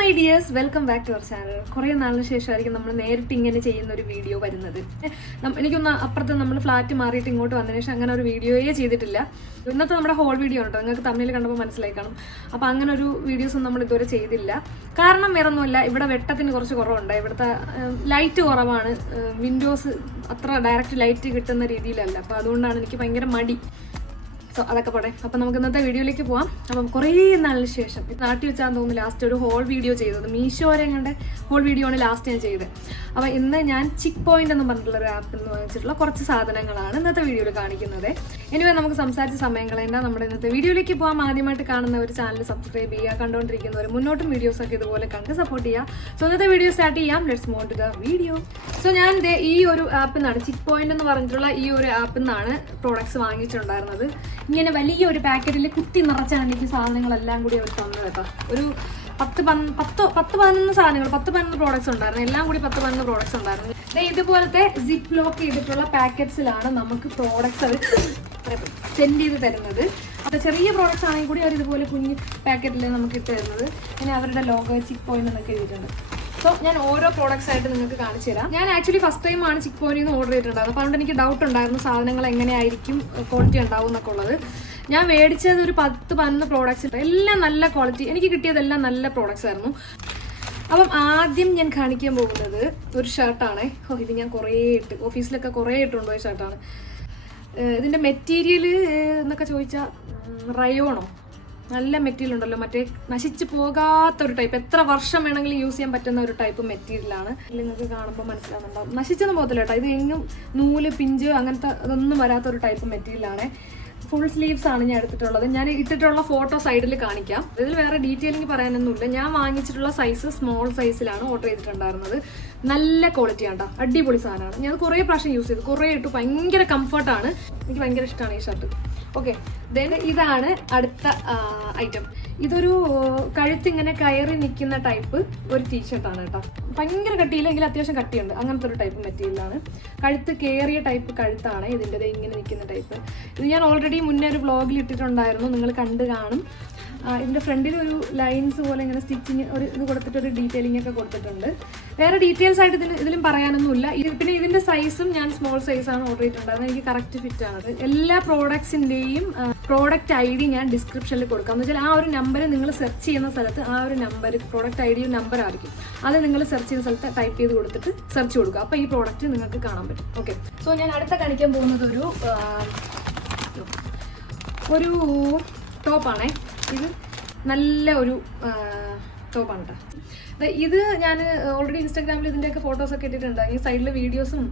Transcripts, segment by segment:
My dears, welcome back to our channel. കുറേ നാളിന് ശേഷമായിരിക്കും നമ്മൾ നേരിട്ട് ഇങ്ങനെ ചെയ്യുന്ന ഒരു വീഡിയോ വരുന്നത്. എനിക്കൊന്ന് അപ്പുറത്ത് നമ്മൾ ഫ്ലാറ്റ് മാറിയിട്ട് ഇങ്ങോട്ട് വന്നതിന് ശേഷം അങ്ങനെ ഒരു വീഡിയോയേ ചെയ്തിട്ടില്ല. ഇന്നത്തെ നമ്മുടെ ഹോൾ വീഡിയോ ഉണ്ടോ, നിങ്ങൾക്ക് തമ്മിൽ കണ്ടപ്പോൾ മനസ്സിലായി കാണും. അപ്പോൾ അങ്ങനെ ഒരു വീഡിയോസും നമ്മൾ ഇതുവരെ ചെയ്തില്ല. കാരണം വേറൊന്നുമില്ല, ഇവിടെ വെട്ടത്തിന് കുറച്ച് കുറവുണ്ട്. ഇവിടുത്തെ ലൈറ്റ് കുറവാണ്, വിൻഡോസ് അത്ര ഡയറക്റ്റ് ലൈറ്റ് കിട്ടുന്ന രീതിയിലല്ല. അപ്പോൾ അതുകൊണ്ടാണ് എനിക്ക് ഭയങ്കര മടി. സോ അതൊക്കെ പോട്ടെ. അപ്പം നമുക്ക് ഇന്നത്തെ വീഡിയോയിലേക്ക് പോവാം. അപ്പം കുറേ നാളിന് ശേഷം നാട്ടിൽ വെച്ചാൽ തോന്നുന്നു ലാസ്റ്റ് ഒരു ഹോൾ വീഡിയോ ചെയ്തത്. മീഷോരെങ്ങാണ്ട് ഹോൾ വീഡിയോ ആണ് ലാസ്റ്റ് ഞാൻ ചെയ്തത്. അപ്പം ഇന്ന് ഞാൻ ചിക്ക് പോയിന്റ് എന്ന് പറഞ്ഞിട്ടുള്ള ഒരു ആപ്പിൽ നിന്ന് വാങ്ങിച്ചിട്ടുള്ള കുറച്ച് സാധനങ്ങളാണ് ഇന്നത്തെ വീഡിയോയിൽ കാണിക്കുന്നത്. എനിവേ നമുക്ക് സംസാരിച്ച സമയം കളയണ്ട, നമ്മുടെ ഇന്നത്തെ വീഡിയോയിലേക്ക് പോകാം. ആദ്യമായിട്ട് കാണുന്ന ഒരു ചാനൽ സബ്സ്ക്രൈബ് ചെയ്യുക, കണ്ടുകൊണ്ടിരിക്കുന്നവർ മുന്നോട്ടും വീഡിയോസൊക്കെ ഇതുപോലെ കണ്ട് സപ്പോർട്ട് ചെയ്യുക. സോ ഇന്നത്തെ വീഡിയോ സ്റ്റാർട്ട് ചെയ്യാം. Let's move to the video. So ഞാൻ ഈ ഒരു ആപ്പിൽ നിന്നാണ്, ചിക്ക് പോയിന്റ് എന്ന് പറഞ്ഞിട്ടുള്ള ഈ ഒരു ആപ്പിൽ നിന്നാണ് പ്രോഡക്ട്സ് വാങ്ങിച്ചിട്ടുണ്ടായിരുന്നത്. ഇങ്ങനെ വലിയൊരു പാക്കറ്റിൽ കുത്തി നിറച്ചാണ് എനിക്ക് സാധനങ്ങളെല്ലാം കൂടി അവർ തന്നത് കേട്ടോ. ഒരു 10-11 സാധനങ്ങൾ, 10-11 പ്രോഡക്ട്സ് ഉണ്ടായിരുന്നു. എല്ലാം കൂടി 10-11 പ്രോഡക്ട്സ് ഉണ്ടായിരുന്നു. ഇതുപോലത്തെ സിപ്പ് ലോക്ക് ചെയ്തിട്ടുള്ള പാക്കറ്റ്സിലാണ് നമുക്ക് പ്രോഡക്ട്സ് അവർ സെൻഡ് ചെയ്ത് തരുന്നത്. അപ്പോൾ ചെറിയ പ്രോഡക്ട്സ് ആണെങ്കിൽ കൂടി അവർ ഇതുപോലെ കുഞ്ഞ് പാക്കറ്റിൽ നമുക്ക് ഇട്ട് തരുന്നത്. പിന്നെ അവരുടെ ലോഗോ ചിക്ക് പോയിന്റ് എന്നൊക്കെ എഴുതിയിട്ടുണ്ട്. സോ ഞാൻ ഓരോ പ്രോഡക്ട്സ് ആയിട്ട് നിങ്ങൾക്ക് കാണിച്ചു തരാം. ഞാൻ ആക്ച്വലി ഫസ്റ്റ് ടൈം ആണ് ചിക്ക് പോയിന്റിൽ നിന്ന് ഓർഡർ ചെയ്തിട്ടുണ്ടായിരുന്നു. അപ്പോൾ അതുകൊണ്ട് എനിക്ക് ഡൗട്ട് ഉണ്ടായിരുന്നു സാധനങ്ങൾ എങ്ങനെയായിരിക്കും ക്വാളിറ്റി ഉണ്ടാവും എന്നൊക്കെ ഉള്ളത്. ഞാൻ മേടിച്ചത് ഒരു 10-11 പ്രോഡക്ട്സ്, എല്ലാം നല്ല ക്വാളിറ്റി. എനിക്ക് കിട്ടിയതെല്ലാം നല്ല പ്രോഡക്ട്സ് ആയിരുന്നു. അപ്പം ആദ്യം ഞാൻ കാണിക്കാൻ പോകുന്നത് ഒരു ഷർട്ടാണ്. ഇത് ഞാൻ കുറേ ഇട്ട്, ഓഫീസിലൊക്കെ കുറേ ഇട്ടുണ്ടോ ഈ ഷർട്ടാണ്. ഇതിൻ്റെ മെറ്റീരിയൽ എന്നൊക്കെ ചോദിച്ചാൽ റയോണോ, നല്ല മെറ്റീരിയൽ ഉണ്ടല്ലോ, മറ്റേ നശിച്ചു പോകാത്തൊരു ടൈപ്പ്, എത്ര വർഷം വേണമെങ്കിലും യൂസ് ചെയ്യാൻ പറ്റുന്ന ഒരു ടൈപ്പ് മെറ്റീരിയലാണ്. നിങ്ങൾക്ക് കാണുമ്പോൾ മനസ്സിലാവുന്നുണ്ടാവും. നശിച്ചൊന്നും പോകത്തില്ല കേട്ടോ. ഇത് എങ്ങും നൂല് പിഞ്ച് അങ്ങനത്തെ അതൊന്നും വരാത്തൊരു ടൈപ്പ് മെറ്റീരിയലാണ്. ഫുൾ സ്ലീവ്സ് ആണ് ഞാൻ എടുത്തിട്ടുള്ളത്. ഞാൻ ഇട്ടിട്ടുള്ള ഫോട്ടോ സൈഡിൽ കാണിക്കാം. ഇതിൽ വേറെ ഡീറ്റെയിലിംഗ് പറയാനൊന്നുമില്ല. ഞാൻ വാങ്ങിച്ചിട്ടുള്ള സൈസ് സ്മോൾ സൈസിലാണ് ഓർഡർ ചെയ്തിട്ടുണ്ടായിരുന്നത്. നല്ല ക്വാളിറ്റി ആണ് കേട്ടോ, അടിപൊളി സാധനമാണ്. ഞാൻ കുറേ പ്രാവശ്യം യൂസ് ചെയ്തു, കുറേ ഇട്ടു, ഭയങ്കര കംഫർട്ടാണ്. എനിക്ക് ഭയങ്കര ഇഷ്ടമാണ് ഈ ഷർട്ട്. ഓക്കെ, ദെൻ ഇതാണ് അടുത്ത ഐറ്റം. ഇതൊരു കഴുത്തിങ്ങനെ കയറി നിൽക്കുന്ന ടൈപ്പ് ഒരു ടീഷർട്ടാണ് കേട്ടോ. ഭയങ്കര കട്ടിയില്ലെങ്കിൽ അത്യാവശ്യം കട്ടിയുണ്ട്, അങ്ങനത്തെ ഒരു ടൈപ്പ് മെറ്റീരിയലാണ്. കഴുത്ത് കയറിയ ടൈപ്പ് കഴുത്താണ് ഇതിൻ്റെ, ഇങ്ങനെ നിൽക്കുന്ന ടൈപ്പ്. ഇത് ഞാൻ ഓൾറെഡി മുന്നേ ഒരു വ്ളോഗിൽ ഇട്ടിട്ടുണ്ടായിരുന്നു, നിങ്ങൾ കണ്ടു കാണും. ഇതിൻ്റെ ഫ്രണ്ടിൽ ഒരു ലൈൻസ് പോലെ ഇങ്ങനെ സ്റ്റിച്ചിങ് ഒരു ഇത് കൊടുത്തിട്ട് ഒരു ഡീറ്റെയിലിംഗ് ഒക്കെ കൊടുത്തിട്ടുണ്ട്. വേറെ ഡീറ്റെയിൽസ് ആയിട്ട് ഇതിലും പറയാനൊന്നുമില്ല. പിന്നെ ഇതിൻ്റെ സൈസും ഞാൻ സ്മോൾ സൈസാണ് ഓർഡർ ചെയ്തിട്ടുണ്ടായിരുന്നത്. എനിക്ക് കറക്റ്റ് ഫിറ്റ് ആണത്. എല്ലാ പ്രോഡക്ട്സിൻ്റെയും പ്രോഡക്റ്റ് ID ഞാൻ ഡിസ്ക്രിപ്ഷനിൽ കൊടുക്കാം. എന്ന് വെച്ചാൽ ആ ഒരു നമ്പർ നിങ്ങൾ സെർച്ച് ചെയ്യുന്ന സ്ഥലത്ത് ആ ഒരു നമ്പർ, പ്രോഡക്റ്റ് ID നമ്പർ ആയിരിക്കും, അത് നിങ്ങൾ സെർച്ച് ചെയ്യുന്ന സ്ഥലത്ത് ടൈപ്പ് ചെയ്ത് കൊടുത്തിട്ട് സെർച്ച് കൊടുക്കുക. അപ്പോൾ ഈ പ്രോഡക്റ്റ് നിങ്ങൾക്ക് കാണാൻ പറ്റും. ഓക്കെ, സോ ഞാൻ അടുത്ത കാണിക്കാൻ പോകുന്നത് ഒരു ടോപ്പാണേ. ഇത് നല്ല ഒരു ടോപ്പാണ് കേട്ടോ. ഇത് ഞാൻ ഓൾറെഡി ഇൻസ്റ്റാഗ്രാമിൽ ഇതിൻ്റെയൊക്കെ ഫോട്ടോസൊക്കെ ഇട്ടിട്ടുണ്ട്. ഈ സൈഡിൽ വീഡിയോസും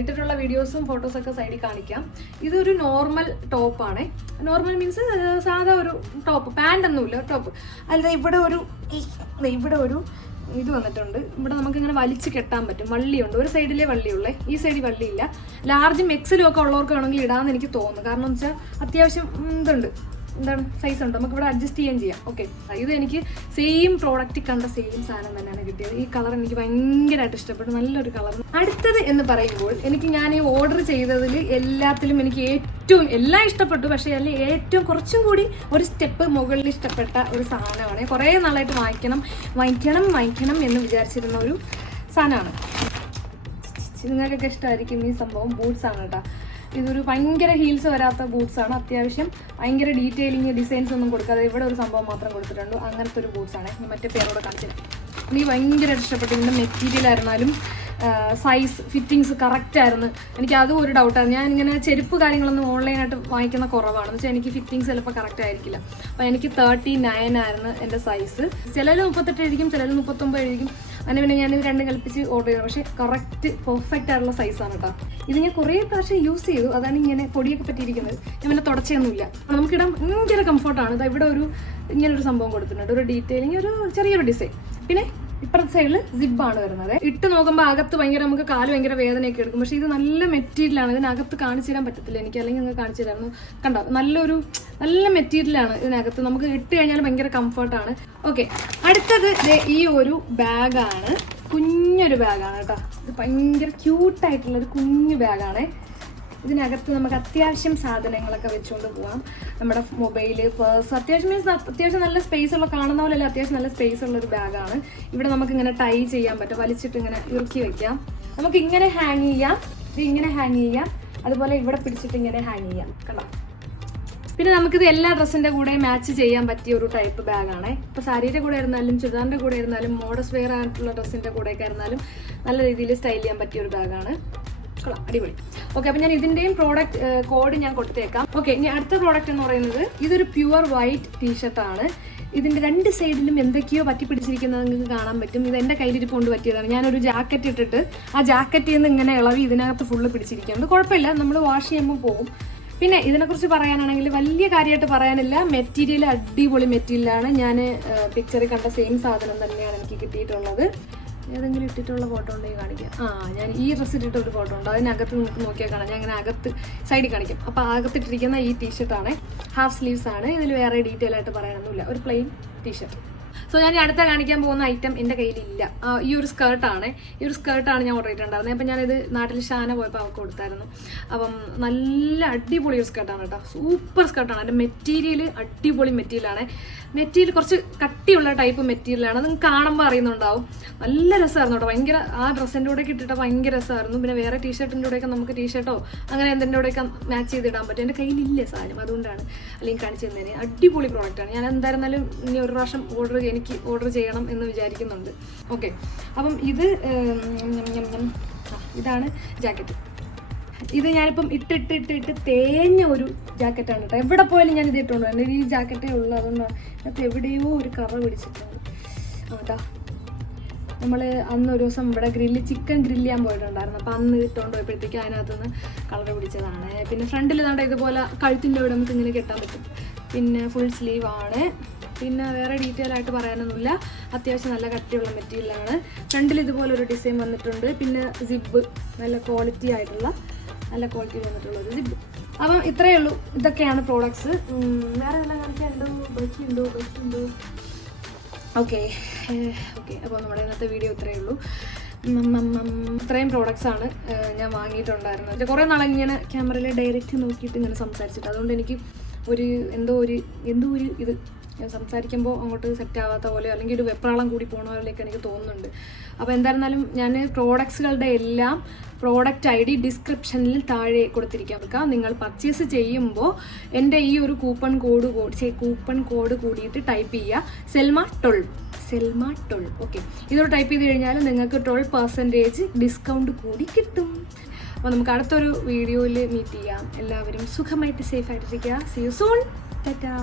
ഇട്ടിട്ടുള്ള വീഡിയോസും ഫോട്ടോസൊക്കെ സൈഡിൽ കാണിക്കാം. ഇതൊരു നോർമൽ ടോപ്പാണ്. നോർമൽ മീൻസ് സാധാ ഒരു ടോപ്പ്, പാൻ്റ് ഒന്നുമില്ല, ടോപ്പ്. അല്ല, ഇവിടെ ഒരു ഇത് വന്നിട്ടുണ്ട്. ഇവിടെ നമുക്കിങ്ങനെ വലിച്ച് കെട്ടാൻ പറ്റും. വള്ളിയുണ്ട്, ഒരു സൈഡിലേ വള്ളിയുള്ളേ, ഈ സൈഡിൽ വള്ളിയില്ല. ലാർജും എക്സലും ഒക്കെ ഉള്ളവർക്കാണെങ്കിൽ ഇടാമെന്ന് എനിക്ക് തോന്നുന്നു. കാരണം എന്ന് വെച്ചാൽ അത്യാവശ്യം ഇതുണ്ട്, എന്താണ് സൈസ് ഉണ്ട്, നമുക്ക് ഇവിടെ അഡ്ജസ്റ്റ് ചെയ്യാം. ഓക്കെ, ഇത് എനിക്ക് സെയിം പ്രോഡക്റ്റ് കണ്ട സെയിം സാധനം തന്നെയാണ് കിട്ടിയത്. ഈ കളർ എനിക്ക് ഭയങ്കരമായിട്ട് ഇഷ്ടപ്പെട്ടു, നല്ലൊരു കളർ. അടുത്തത് എന്ന് പറയുമ്പോൾ ഞാൻ ഈ ഓർഡർ ചെയ്തതിൽ എല്ലാത്തിലും എനിക്ക് എല്ലാം ഇഷ്ടപ്പെട്ടു. പക്ഷേ അതിൽ ഏറ്റവും കുറച്ചും കൂടി ഒരു സ്റ്റെപ്പ് മുകളിൽ ഇഷ്ടപ്പെട്ട ഒരു സാധനമാണ്. കുറേ നാളായിട്ട് വാങ്ങിക്കണം എന്ന് വിചാരിച്ചിരുന്ന ഒരു സാധനമാണ്. നിങ്ങൾക്കൊക്കെ ഇഷ്ടമായിരിക്കും ഈ സംഭവം. ബൂട്ട്സ് ആണ് കേട്ടോ. ഇതൊരു ഭയങ്കര ഹീൽസ് വരാത്ത ബൂട്ട്സ് ആണ്. അത്യാവശ്യം ഭയങ്കര ഡീറ്റെയിലിങ് ഡിസൈൻസ് ഒന്നും കൊടുക്കാതെ ഇവിടെ ഒരു സംഭവം മാത്രം കൊടുത്തിട്ടുണ്ട്. അങ്ങനത്തെ ഒരു ബൂട്ട്സ് ആണ്. ഞാൻ മറ്റേ പേരോടെ കാണിച്ചത്. എനിക്ക് ഭയങ്കരമായിട്ട് ഇഷ്ടപ്പെട്ടു. ഇതിൻ്റെ മെറ്റീരിയൽ ആയിരുന്നാലും സൈസ് ഫിറ്റിങ്സ് കറക്റ്റ് ആയിരുന്നു. എനിക്ക് അതും ഒരു ഡൗട്ടാണ്. ഞാൻ ഇങ്ങനെ ചെരുപ്പ് കാര്യങ്ങളൊന്നും ഓൺലൈനായിട്ട് വാങ്ങിക്കുന്ന കുറവാണ്. എന്ന് വെച്ചാൽ എനിക്ക് ഫിറ്റിങ്സ് ചിലപ്പോൾ കറക്റ്റ് ആയിരിക്കില്ല. അപ്പോൾ എനിക്ക് 39 ആയിരുന്നു എൻ്റെ സൈസ്. ചിലർ 38 ആയിരിക്കും, ചിലർ 39 ആയിരിക്കും. അങ്ങനെ പിന്നെ ഞാനിത് രണ്ടും കൽപ്പിച്ച് ഓർഡർ ചെയ്തു. പക്ഷേ കറക്റ്റ് പെർഫെക്റ്റ് ആയിട്ടുള്ള സൈസാണ് കേട്ടോ. ഇത് ഞാൻ കുറേ പ്രാവശ്യം യൂസ് ചെയ്തു. അതാണ് ഇങ്ങനെ പൊടിയൊക്കെ പറ്റിയിരിക്കുന്നത്. ഞാൻ പിന്നെ തുടച്ചൊന്നുമില്ല. നമുക്കിടാൻ ഭയങ്കര കംഫർട്ടാണ്. ഇത് ഇവിടെ ഇങ്ങനൊരു സംഭവം കൊടുത്തിട്ടുണ്ട്, ഒരു ഡീറ്റെയിലിങ്, ഒരു ചെറിയൊരു ഡിസൈൻ. പിന്നെ ഇപ്പുറത്തെ സൈഡിൽ സിബാണ് വരുന്നത്. ഇട്ട് നോക്കുമ്പോൾ അകത്ത് ഭയങ്കര നമുക്ക് കാല് ഭയങ്കര വേദനയൊക്കെ എടുക്കും. പക്ഷേ ഇത് നല്ല മെറ്റീരിയലാണ്. ഇതിനകത്ത് കാണിച്ചു തരാൻ പറ്റത്തില്ല എനിക്ക്, അല്ലെങ്കിൽ നിങ്ങൾക്ക് കാണിച്ചു തരായിരുന്നു. കണ്ടോ, നല്ല മെറ്റീരിയലാണ് ഇതിനകത്ത്. നമുക്ക് ഇട്ട് കഴിഞ്ഞാൽ ഭയങ്കര കംഫർട്ടാണ്. ഓക്കെ, അടുത്തത് ഈ ഒരു ബാഗാണ്. കുഞ്ഞൊരു ബാഗാണ് കേട്ടോ. ഇത് ഭയങ്കര ക്യൂട്ടായിട്ടുള്ളൊരു കുഞ്ഞു ബാഗാണ്. ഇതിനകത്ത് നമുക്ക് അത്യാവശ്യം സാധനങ്ങളൊക്കെ വെച്ചുകൊണ്ട് പോകാം. നമ്മുടെ മൊബൈൽ, പേഴ്സ്, അത്യാവശ്യം നല്ല സ്പേസ് ഉള്ള, കാണുന്ന പോലെയല്ല, അത്യാവശ്യം നല്ല സ്പേസ് ഉള്ള ഒരു ബാഗാണ്. ഇവിടെ നമുക്ക് ഇങ്ങനെ ടൈ ചെയ്യാൻ പറ്റും, വലിച്ചിട്ട് ഇങ്ങനെ ഇറുക്കി വെക്കാം. നമുക്ക് ഇങ്ങനെ ഹാങ് ചെയ്യാം, ഇങ്ങനെ ഹാങ് ചെയ്യാം, അതുപോലെ ഇവിടെ പിടിച്ചിട്ട് ഇങ്ങനെ ഹാങ് ചെയ്യാം. കണ്ടോ? പിന്നെ നമുക്കിത് എല്ലാ ഡ്രസ്സിൻ്റെ കൂടെ മാച്ച് ചെയ്യാൻ പറ്റിയ ഒരു ടൈപ്പ് ബാഗാണ്. ഇപ്പോൾ സാരിയുടെ കൂടെ ആയിരുന്നാലും ചുരിദാറിൻ്റെ കൂടെ ആയിരുന്നാലും മോഡസ്റ്റ് വെയർ ആയിട്ടുള്ള ഡ്രസ്സിൻ്റെ കൂടെയൊക്കെ ആയിരുന്നാലും നല്ല രീതിയിൽ സ്റ്റൈൽ ചെയ്യാൻ പറ്റിയ ഒരു ബാഗാണ്. കൊള്ളാം, അടിപൊളി. ഓക്കെ, അപ്പോൾ ഞാൻ ഇതിൻ്റെയും പ്രോഡക്റ്റ് കോഡ് ഞാൻ കൊടുത്തേക്കാം. ഓക്കെ, ഇനി അടുത്ത പ്രോഡക്റ്റ് എന്ന് പറയുന്നത് ഇതൊരു പ്യുവർ വൈറ്റ് ടീഷർട്ടാണ്. ഇതിൻ്റെ രണ്ട് സൈഡിലും എന്തൊക്കെയോ പറ്റിപ്പിടിച്ചിരിക്കുന്നത് നിങ്ങൾക്ക് കാണാൻ പറ്റും. ഇത് എൻ്റെ കയ്യിലിരിപ്പുകൊണ്ട് പറ്റിയതാണ്. ഞാനൊരു ജാക്കറ്റ് ഇട്ടിട്ട് ആ ജാക്കറ്റിൽ നിന്ന് ഇങ്ങനെ ഇളവി ഇതിനകത്ത് ഫുള്ള് പിടിച്ചിരിക്കുന്നത്. കുഴപ്പമില്ല, നമ്മൾ വാഷ് ചെയ്യുമ്പോൾ പോകും. പിന്നെ ഇതിനെക്കുറിച്ച് പറയാനാണെങ്കിൽ വലിയ കാര്യമായിട്ട് പറയാനില്ല. മെറ്റീരിയൽ അടിപൊളി മെറ്റീരിയലാണ്. ഞാൻ പിക്ചറിൽ കണ്ട സെയിം സാധനം തന്നെയാണ് എനിക്ക് കിട്ടിയിട്ടുള്ളത്. ഏതെങ്കിലും ഇട്ടിട്ടുള്ള ഫോട്ടോ ഉണ്ടെങ്കിൽ കാണിക്കാം. ഞാൻ ഈ ഡ്രസ്സ് ഇട്ടിട്ട് ഒരു ഫോട്ടോ ഉണ്ട്, അതിനകത്ത് നിങ്ങൾക്ക് നോക്കിയാൽ കാണാം. ഞാൻ അങ്ങനെ അകത്ത് സൈഡിൽ കാണിക്കും. അപ്പോൾ അകത്തിട്ടിരിക്കുന്ന ഈ ടീഷർട്ടാണ്, ഹാഫ് സ്ലീവ്സ് ആണ്. ഇതിൽ വേറെ ഡീറ്റെയിൽ ആയിട്ട് പറയാനൊന്നുമില്ല, ഒരു പ്ലെയിൻ ടീഷർട്ട്. സോ ഞാൻ അടുത്ത കാണിക്കാൻ പോകുന്ന ഐറ്റം എൻ്റെ കയ്യിലില്ല. ഈ ഒരു സ്കേർട്ടാണ് ഞാൻ ഓർഡർ ചെയ്തിട്ടുണ്ടായിരുന്നത്. അപ്പം ഞാനിത് നാട്ടിൽ ഷാന പോയപ്പോൾ അവർക്ക് കൊടുത്തായിരുന്നു. അപ്പം നല്ല അടിപൊളി ഒരു സ്കേർട്ടാണ് കേട്ടോ, സൂപ്പർ സ്കേർട്ടാണ്. അതിൻ്റെ മെറ്റീരിയൽ അടിപൊളി മെറ്റീരിയലാണ്. മെറ്റീരിയൽ കുറച്ച് കട്ടിയുള്ള ടൈപ്പ് മെറ്റീരിയലാണ്. നിങ്ങൾക്ക് കാണുമ്പോൾ അറിയുന്നുണ്ടാവും. നല്ല രസമായിരുന്നു കേട്ടോ, ഭയങ്കര. ആ ഡ്രസ്സിൻ്റെ കൂടെയൊക്കെ ഇട്ടിട്ട് ഭയങ്കര രസമായിരുന്നു. പിന്നെ വേറെ ടീഷർട്ടിൻ്റെ കൂടെയൊക്കെ നമുക്ക് ടീഷർട്ടോ അങ്ങനെ എന്തിൻ്റെ കൂടെയൊക്കെ മാച്ച് ചെയ്തിടാൻ പറ്റും. എൻ്റെ കയ്യിലില്ല സാധനം, അതുകൊണ്ടാണ് അല്ലെങ്കിൽ കാണിച്ചു തന്നേനെ. അടിപൊളി പ്രോഡക്റ്റാണ്. ഞാൻ എന്തായിരുന്നാലും ഇനി ഒരു പ്രാവശ്യം എനിക്ക് ഓർഡർ ചെയ്യണം എന്ന് വിചാരിക്കുന്നുണ്ട്. ഓക്കെ, അപ്പം ഇതാണ് ജാക്കറ്റ്. ഇത് ഞാനിപ്പം ഇട്ടിട്ട് തേഞ്ഞ ഒരു ജാക്കറ്റാണ് കേട്ടോ. എവിടെ പോയാലും ഞാൻ ഇത് ഇട്ടുണ്ടോ, എൻ്റെ ഈ ജാക്കറ്റേ ഉള്ളൂ. അതുകൊണ്ടാണ് അതിനകത്ത് എവിടെയോ ഒരു കറ പിടിച്ചിട്ടുണ്ട്. അതാ നമ്മൾ അന്ന് ഒരു ദിവസം ഇവിടെ ചിക്കൻ ഗ്രില്ല് ചെയ്യാൻ പോയിട്ടുണ്ടായിരുന്നു. അപ്പോൾ അന്ന് ഇട്ടുകൊണ്ട് പോയപ്പോഴത്തേക്ക് അതിനകത്തുനിന്ന് കളർ പിടിച്ചതാണ്. പിന്നെ ഫ്രണ്ടിൽ ഇതാണ്ട് ഇതുപോലെ കഴുത്തിൻ്റെ ഇവിടെ നമുക്ക് ഇങ്ങനെ കെട്ടാൻ പറ്റും. പിന്നെ ഫുൾ സ്ലീവ് ആണ്. പിന്നെ വേറെ ഡീറ്റെയിൽ ആയിട്ട് പറയാനൊന്നുമില്ല. അത്യാവശ്യം നല്ല കട്ടിയുള്ള മെറ്റീരിയലാണ്. ഫ്രണ്ടിൽ ഇതുപോലെ ഒരു ഡിസൈൻ വന്നിട്ടുണ്ട്. പിന്നെ സിബ് നല്ല ക്വാളിറ്റി വന്നിട്ടുള്ള ഒരു സിബ്. അപ്പം ഇത്രയേ ഉള്ളൂ. ഇതൊക്കെയാണ് പ്രോഡക്ട്സ്. വേറെ എല്ലാം കാണിക്കാനുണ്ടോ? ബൈക്കുണ്ടോ? ഓക്കെ, അപ്പോൾ നമ്മുടെ ഇന്നത്തെ വീഡിയോ ഇത്രയേ ഉള്ളൂ. ഇത്രയും പ്രോഡക്ട്സാണ് ഞാൻ വാങ്ങിയിട്ടുണ്ടായിരുന്നത്. കുറേ നാളെ ഇങ്ങനെ ക്യാമറയിൽ ഡയറക്റ്റ് നോക്കിയിട്ട് ഇങ്ങനെ സംസാരിച്ചിട്ട്, അതുകൊണ്ട് എനിക്ക് എന്തോ ഒരു ഇത് ഞാൻ സംസാരിക്കുമ്പോൾ അങ്ങോട്ട് സെറ്റ് ആവാത്ത പോലെ, അല്ലെങ്കിൽ ഒരു വെപ്രാളം കൂടി പോകണ പോലെയൊക്കെ എനിക്ക് തോന്നുന്നുണ്ട്. അപ്പോൾ എന്തായിരുന്നാലും ഞാൻ പ്രോഡക്ട്സുകളുടെ എല്ലാം പ്രോഡക്റ്റ് ID ഡിസ്ക്രിപ്ഷനിൽ താഴെ കൊടുത്തിരിക്കാം. നിങ്ങൾ പർച്ചേസ് ചെയ്യുമ്പോൾ എൻ്റെ ഈ ഒരു കൂപ്പൺ കോഡ് കൂടിയിട്ട് ടൈപ്പ് ചെയ്യുക സെൽമ 12. ഓക്കെ, ഇതൊരു ടൈപ്പ് ചെയ്ത് കഴിഞ്ഞാൽ നിങ്ങൾക്ക് 12% ഡിസ്കൗണ്ട് കൂടി കിട്ടും. അപ്പോൾ നമുക്ക് അടുത്തൊരു വീഡിയോയിൽ മീറ്റ് ചെയ്യാം. എല്ലാവരും സുഖമായിട്ട് സേഫായിട്ടിരിക്കുക. See you soon. ടാറ്റാ.